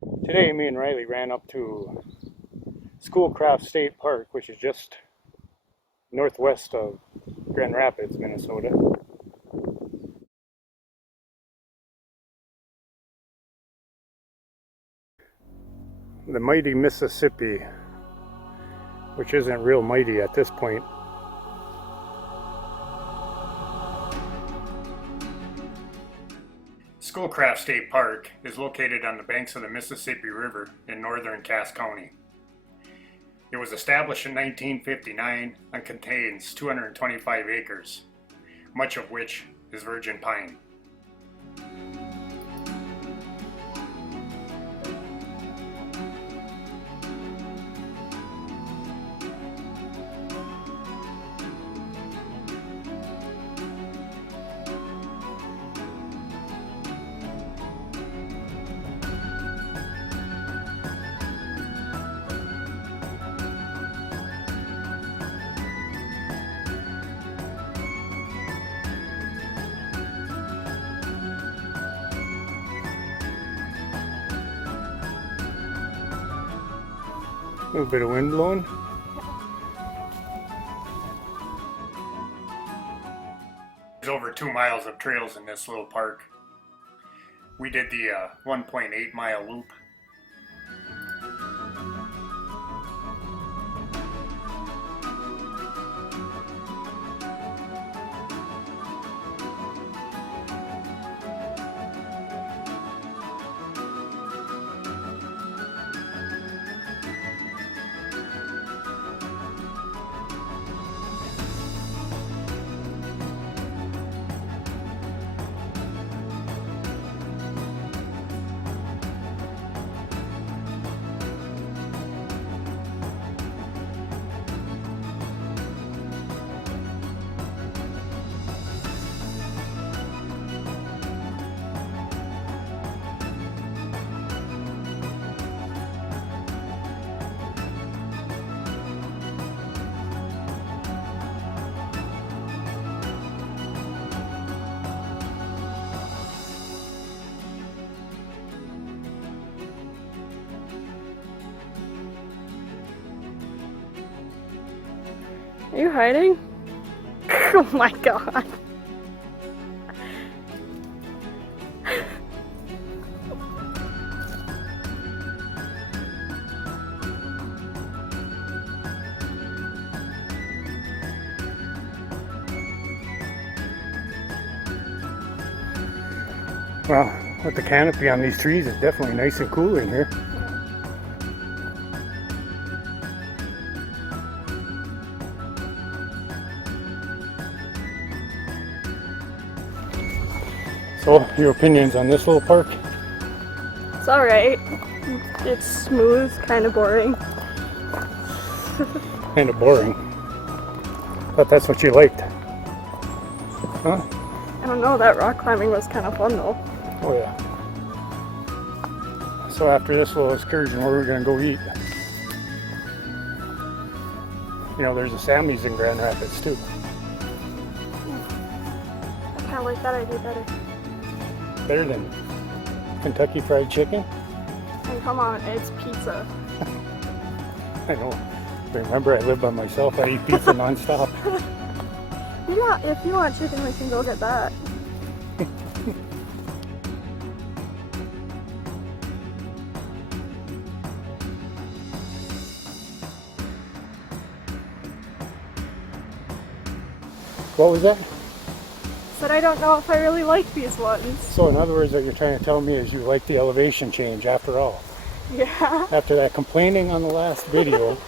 Today, me and Riley ran up to Schoolcraft State Park, which is just northwest of Grand Rapids, Minnesota. The mighty Mississippi, which isn't real mighty at this point. Schoolcraft State Park is located on the banks of the Mississippi River in northern Cass County. It was established in 1959 and contains 225 acres, much of which is virgin pine. A little bit of wind blowing. There's over 2 miles of trails in this little park. We did the 1.8 mile loop. Are you hiding? Oh my god. Well, with the canopy on these trees, it's definitely nice and cool in here. So, your opinions on this little park? It's alright. It's smooth, kind of boring. Kind of boring. But that's what you liked. Huh? I don't know, that rock climbing was kind of fun though. Oh yeah. So after this little excursion, where we're going to go eat? You know, there's a Sammy's in Grand Rapids too. I kind of like that idea better. Better than Kentucky Fried Chicken? And come on, it's pizza. I know. Remember, I live by myself. I eat pizza nonstop. Yeah, if you want chicken, we can go get that. What was that? But I don't know if I really like these ones. So in other words, what you're trying to tell me is you like the elevation change after all. Yeah. After that complaining on the last video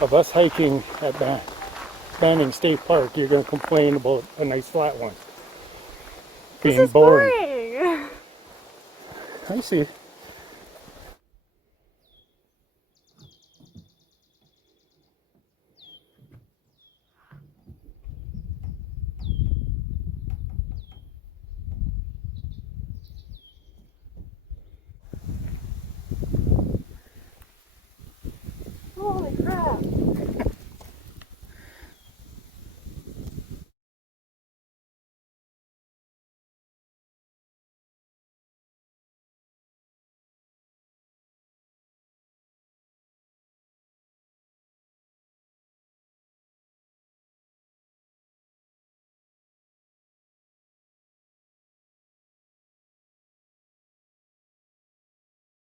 of us hiking at Banning State Park, you're going to complain about a nice flat one being This is boring. I see. Holy crap.